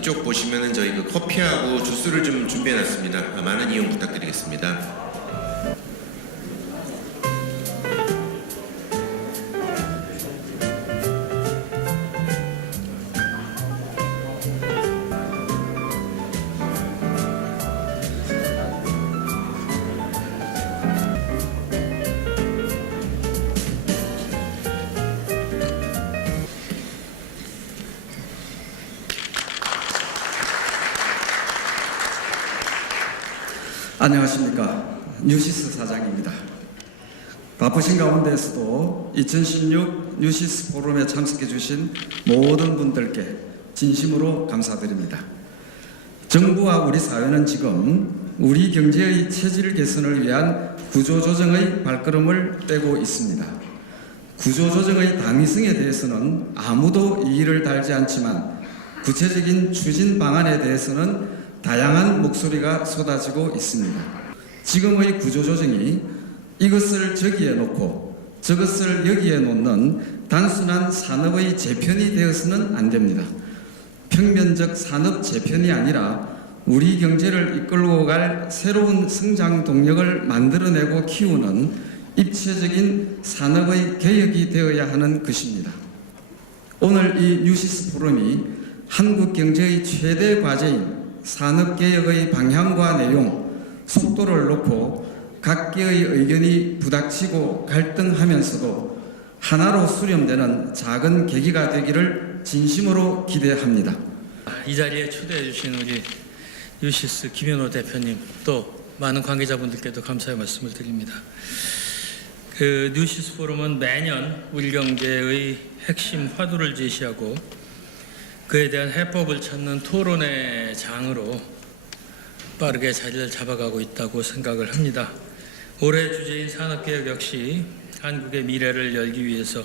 뒤쪽 보시면은 저희 그 커피하고 주스를 좀 준비해놨습니다. 많은 이용 부탁드리겠습니다. 안녕하십니까. 뉴시스 사장입니다. 바쁘신 가운데에서도 2016 뉴시스 포럼에 참석해 주신 모든 분들께 진심으로 감사드립니다. 정부와 우리 사회는 지금 우리 경제의 체질 개선을 위한 구조조정의 발걸음을 떼고 있습니다. 구조조정의 당위성에 대해서는 아무도 이의를 달지 않지만 구체적인 추진 방안에 대해서는 다양한 목소리가 쏟아지고 있습니다. 지금의 구조조정이 이것을 저기에 놓고 저것을 여기에 놓는 단순한 산업의 재편이 되어서는 안 됩니다. 평면적 산업 재편이 아니라 우리 경제를 이끌고 갈 새로운 성장 동력을 만들어내고 키우는 입체적인 산업의 개혁이 되어야 하는 것입니다. 오늘 이 뉴시스 포럼이 한국 경제의 최대 과제인 산업개혁의 방향과 내용, 속도를 놓고 각계의 의견이 부닥치고 갈등하면서도 하나로 수렴되는 작은 계기가 되기를 진심으로 기대합니다. 이 자리에 초대해 주신 우리 뉴시스 김현호 대표님 또 많은 관계자분들께도 감사의 말씀을 드립니다. 그 뉴시스 포럼은 매년 우리 경제의 핵심 화두를 제시하고 그에 대한 해법을 찾는 토론의 장으로 빠르게 자리를 잡아가고 있다고 생각을 합니다. 올해 주제인 산업개혁 역시 한국의 미래를 열기 위해서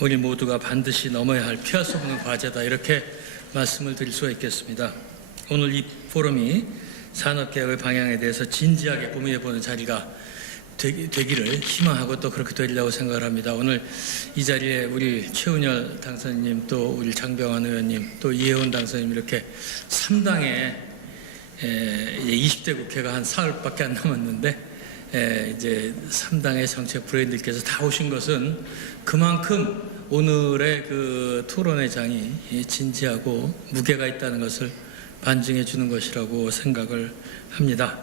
우리 모두가 반드시 넘어야 할 피할 수 없는 과제다, 이렇게 말씀을 드릴 수가 있겠습니다. 오늘 이 포럼이 산업개혁의 방향에 대해서 진지하게 고민해보는 자리가 되기를 희망하고 또 그렇게 되리라고 생각을 합니다. 오늘 이 자리에 우리 최은열 당선인님, 또 우리 장병환 의원님, 또 이혜원 당선인님, 이렇게 3당의 20대 국회가 한 사흘밖에 안 남았는데 이제 3당의 정책 브레인들께서 다 오신 것은 그만큼 오늘의 그 토론의 장이 진지하고 무게가 있다는 것을 반증해 주는 것이라고 생각을 합니다.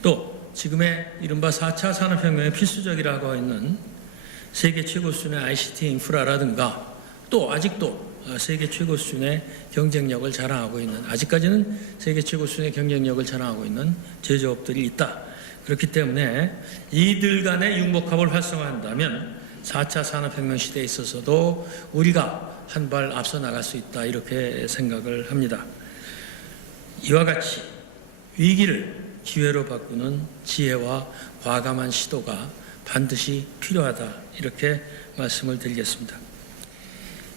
또 지금의 이른바 4차 산업혁명의 필수적이라고 있는 세계 최고 수준의 ICT 인프라라든가 또 아직도 세계 최고 수준의 경쟁력을 자랑하고 있는, 아직까지는 세계 최고 수준의 경쟁력을 자랑하고 있는 제조업들이 있다. 그렇기 때문에 이들 간의 융복합을 활성화한다면 4차 산업혁명 시대에 있어서도 우리가 한 발 앞서 나갈 수 있다, 이렇게 생각을 합니다. 이와 같이 위기를 기회로 바꾸는 지혜와 과감한 시도가 반드시 필요하다, 이렇게 말씀을 드리겠습니다.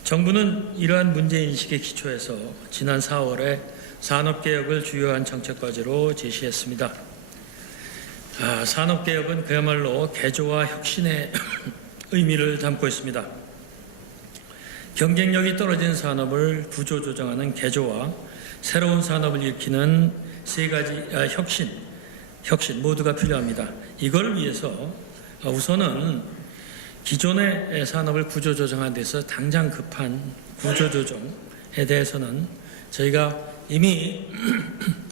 정부는 이러한 문제인식에 기초해서 지난 4월에 산업개혁을 주요한 정책과제로 제시했습니다. 산업개혁은 그야말로 개조와 혁신의 의미를 담고 있습니다. 경쟁력이 떨어진 산업을 구조조정하는 개조와 새로운 산업을 일으키는 세 가지 혁신 모두가 필요합니다. 이걸 위해서 우선은 기존의 산업을 구조조정하는 데서 당장 급한 구조조정에 대해서는 저희가 이미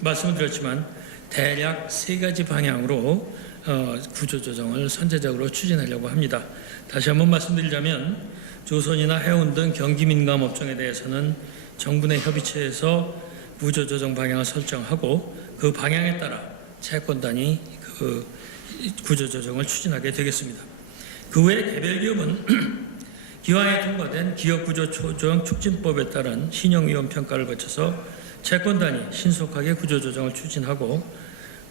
말씀을 드렸지만 대략 세 가지 방향으로 구조조정을 선제적으로 추진하려고 합니다. 다시 한번 말씀드리자면 조선이나 해운 등 경기민감 업종에 대해서는 정부 내 협의체에서 구조조정 방향을 설정하고 그 방향에 따라 채권단이 그 구조조정을 추진하게 되겠습니다. 그 외 개별 기업은 기왕에 통과된 기업구조조정 촉진법에 따른 신용위험 평가를 거쳐서 채권단이 신속하게 구조조정을 추진하고,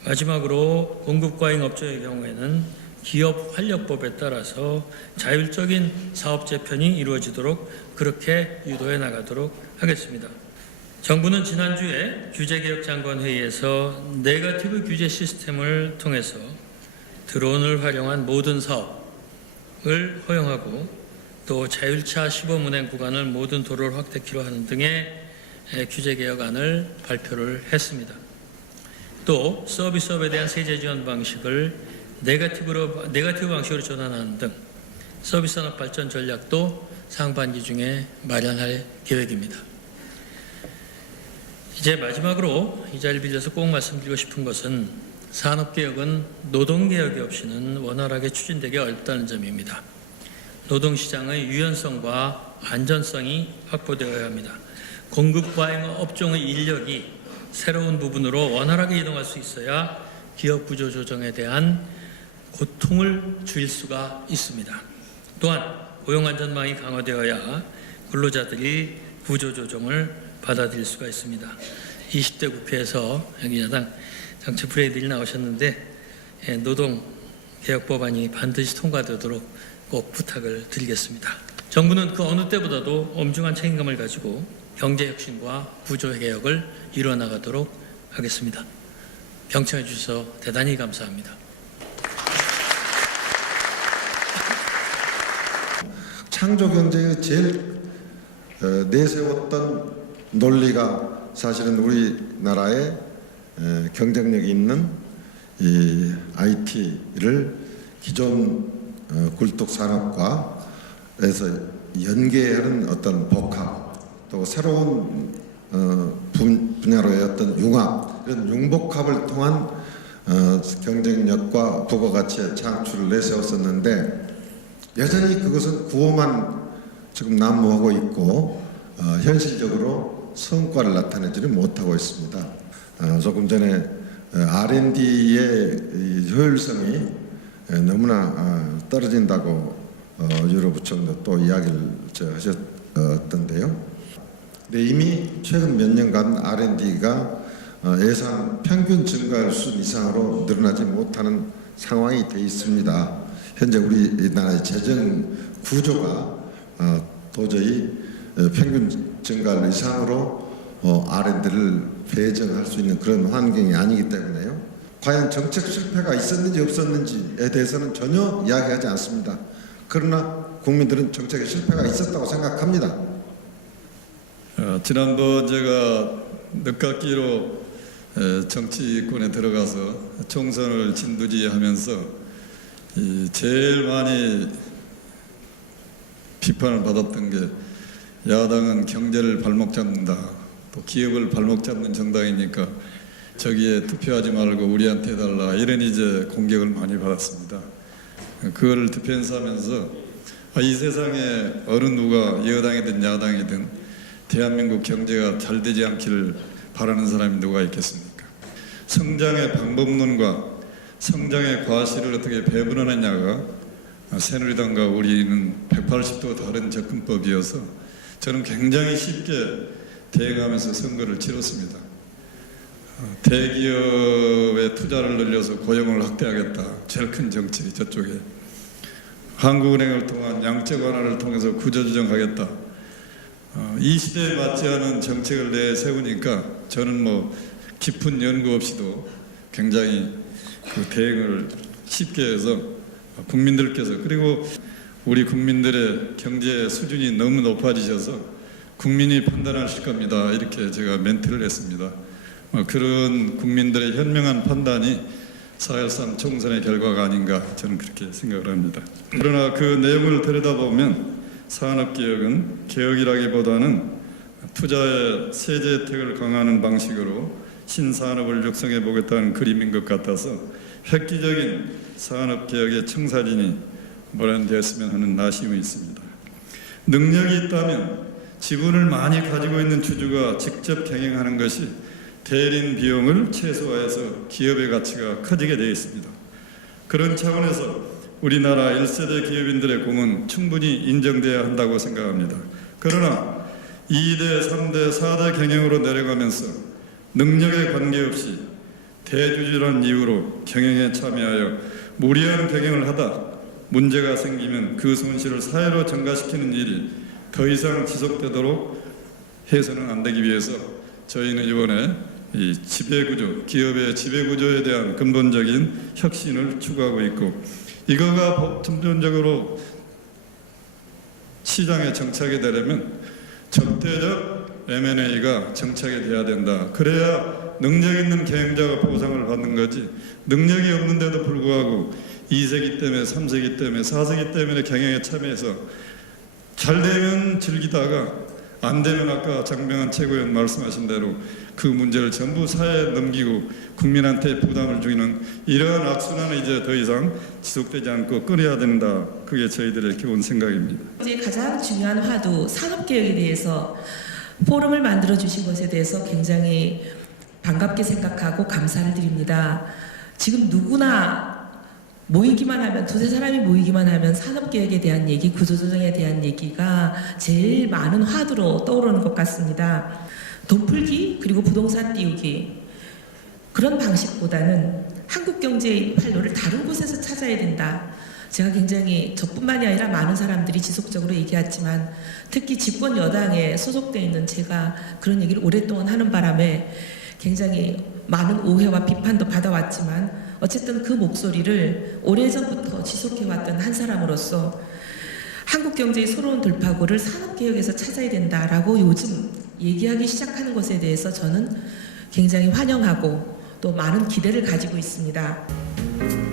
마지막으로 공급과잉 업종의 경우에는 기업활력법에 따라서 자율적인 사업 재편이 이루어지도록 그렇게 유도해 나가도록 하겠습니다. 정부는 지난주에 규제개혁장관회의에서 네거티브 규제 시스템을 통해서 드론을 활용한 모든 사업을 허용하고 또 자율차 시범운행 구간을 모든 도로를 확대키로 하는 등의 규제 개혁안을 발표를 했습니다. 또 서비스업에 대한 세제 지원 방식을 네거티브 방식으로 전환하는 등 서비스 산업 발전 전략도 상반기 중에 마련할 계획입니다. 이제 마지막으로 이 자리를 빌려서 꼭 말씀드리고 싶은 것은 산업개혁은 노동개혁이 없이는 원활하게 추진되기 어렵다는 점입니다. 노동시장의 유연성과 안전성이 확보되어야 합니다. 공급 과잉 업종의 인력이 새로운 부분으로 원활하게 이동할 수 있어야 기업 구조 조정에 대한 고통을 줄일 수가 있습니다. 또한 고용 안전망이 강화되어야 근로자들이 구조 조정을 받아들일 수가 있습니다. 20대 국회에서 여기 야당 정치 브레이들이 나오셨는데 노동 개혁 법안이 반드시 통과되도록 꼭 부탁을 드리겠습니다. 정부는 그 어느 때보다도 엄중한 책임감을 가지고 경제 혁신과 구조 개혁을 이루어 나가도록 하겠습니다. 경청해 주셔서 대단히 감사합니다. 창조 경제의 제일 내세웠던 논리가 사실은 우리나라의 경쟁력이 있는 이 IT를 기존 굴뚝 산업과에서 연계하는 어떤 복합 또 새로운 분야로의 어떤 융합 이런 융복합을 통한 경쟁력과 부가가치의 창출을 내세웠었는데 여전히 그것은 구호만 지금 난무하고 있고 현실적으로 성과를 나타내지를 못하고 있습니다. 조금 전에 R&D의 효율성이 너무나 떨어진다고 유로 부총리도 또 이야기를 하셨던데요. 근데 이미 최근 몇 년간 R&D가 예산 평균 증가할 수 이상으로 늘어나지 못하는 상황이 돼 있습니다. 현재 우리나라의 재정 구조가 도저히 평균 증가할 이상으로 R&D를 배정할 수 있는 그런 환경이 아니기 때문에요. 과연 정책 실패가 있었는지 없었는지에 대해서는 전혀 이야기하지 않습니다. 그러나 국민들은 정책에 실패가 있었다고 생각합니다. 지난번 제가 늦깎이로 정치권에 들어가서 총선을 진두지휘하면서 제일 많이 비판을 받았던 게 야당은 경제를 발목 잡는다, 또 기업을 발목 잡는 정당이니까 저기에 투표하지 말고 우리한테 해달라 이런 이제 공격을 많이 받았습니다. 그걸 디펜스하면서 이 세상에 어느 누가 여당이든 야당이든 대한민국 경제가 잘 되지 않기를 바라는 사람이 누가 있겠습니까? 성장의 방법론과 성장의 과실을 어떻게 배분하느냐가 새누리당과 우리는 180도 다른 접근법이어서 저는 굉장히 쉽게 대응하면서 선거를 치렀습니다. 대기업의 투자를 늘려서 고용을 확대하겠다. 제일 큰 정책이 저쪽에. 한국은행을 통한 양적 완화를 통해서 구조조정하겠다. 이 시대에 맞지 않은 정책을 내세우니까 저는 뭐 깊은 연구 없이도 굉장히 그 대응을 쉽게 해서 국민들께서 그리고 우리 국민들의 경제 수준이 너무 높아지셔서 국민이 판단하실 겁니다. 이렇게 제가 멘트를 했습니다. 그런 국민들의 현명한 판단이 4.13 총선의 결과가 아닌가 저는 그렇게 생각을 합니다. 그러나 그 내용을 들여다보면 산업개혁은 개혁이라기보다는 투자의 세제 혜택을 강화하는 방식으로 신산업을 육성해 보겠다는 그림인 것 같아서 획기적인 산업개혁의 청사진이 마련되었으면 하는 아쉬움이 있습니다. 능력이 있다면 지분을 많이 가지고 있는 주주가 직접 경영하는 것이 대리인 비용을 최소화해서 기업의 가치가 커지게 되어 있습니다. 그런 차원에서 우리나라 1세대 기업인들의 공은 충분히 인정돼야 한다고 생각합니다. 그러나 2대, 3대, 4대 경영으로 내려가면서 능력에 관계없이 대주주라는 이유로 경영에 참여하여 무리한 경영을 하다 문제가 생기면 그 손실을 사회로 전가시키는 일이 더 이상 지속되도록 해서는 안 되기 위해서 저희는 이번에 이 지배구조, 기업의 지배구조에 대한 근본적인 혁신을 추구하고 있고 이거가 점점적으로 시장에 정착이 되려면 적대적 M&A가 정착이 돼야 된다. 그래야 능력 있는 경영자가 보상을 받는 거지. 능력이 없는데도 불구하고 2세기 때문에 3세기 때문에 4세기 때문에 경영에 참여해서 잘 되면 즐기다가 안 되면 아까 장병환 최고위원 말씀하신 대로 그 문제를 전부 사회에 넘기고 국민한테 부담을 주는 이러한 악순환은 이제 더 이상 지속되지 않고 끊어야 된다. 그게 저희들의 기본 생각입니다. 이제 가장 중요한 화두 산업개혁에 대해서 포럼을 만들어 주신 것에 대해서 굉장히 반갑게 생각하고 감사를 드립니다. 지금 누구나 모이기만 하면 두세 사람이 모이기만 하면 산업개혁에 대한 얘기, 구조조정에 대한 얘기가 제일 많은 화두로 떠오르는 것 같습니다. 돈 풀기 그리고 부동산 띄우기 그런 방식보다는 한국 경제의 활로를 다른 곳에서 찾아야 된다. 제가 굉장히 저뿐만이 아니라 많은 사람들이 지속적으로 얘기했지만 특히 집권 여당에 소속되어 있는 제가 그런 얘기를 오랫동안 하는 바람에 굉장히 많은 오해와 비판도 받아왔지만 어쨌든 그 목소리를 오래전부터 지속해왔던 한 사람으로서 한국 경제의 새로운 돌파구를 산업개혁에서 찾아야 된다라고 요즘 얘기하기 시작하는 것에 대해서 저는 굉장히 환영하고 또 많은 기대를 가지고 있습니다.